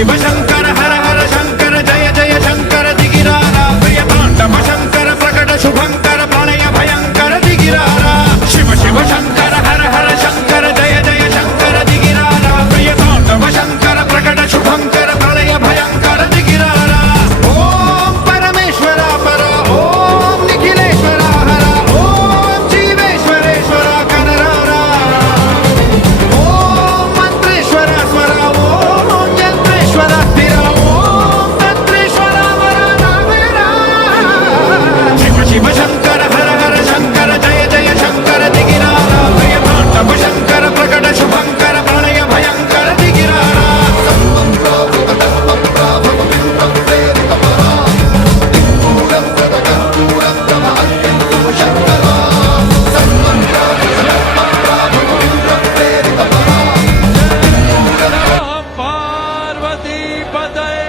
शिव शंकर हर हर शंकर जय जय शंकर दिगिरारा प्रिय तांडव शंकर प्रकट शुभंकर प्रणय भयंकर दिगिरारा शिव शिव शंकर हर हर शंकर जय जय शंकर दिगिरारा प्रिय तांडव शंकर प्रकट शुभंकर प्रणय भयंकर दिगिरारा ओम परमेश्वरा पर ओम निखिलेश्वरा हर ओम जीवेश्वरेश्वर कनरारा ओम मंत्रेश्वर स्वर ओम यंत्रेश्वर स्थिर ओम तंत्रेश्वर वरदावेरा शिव शिव शंकर हर हर शंकर जय जय शंकर दिगिरारा प्रिय तांडव शंकर प्रकट शुभंकर प्रणय भयंकर दिगिरारा पार्वती पतये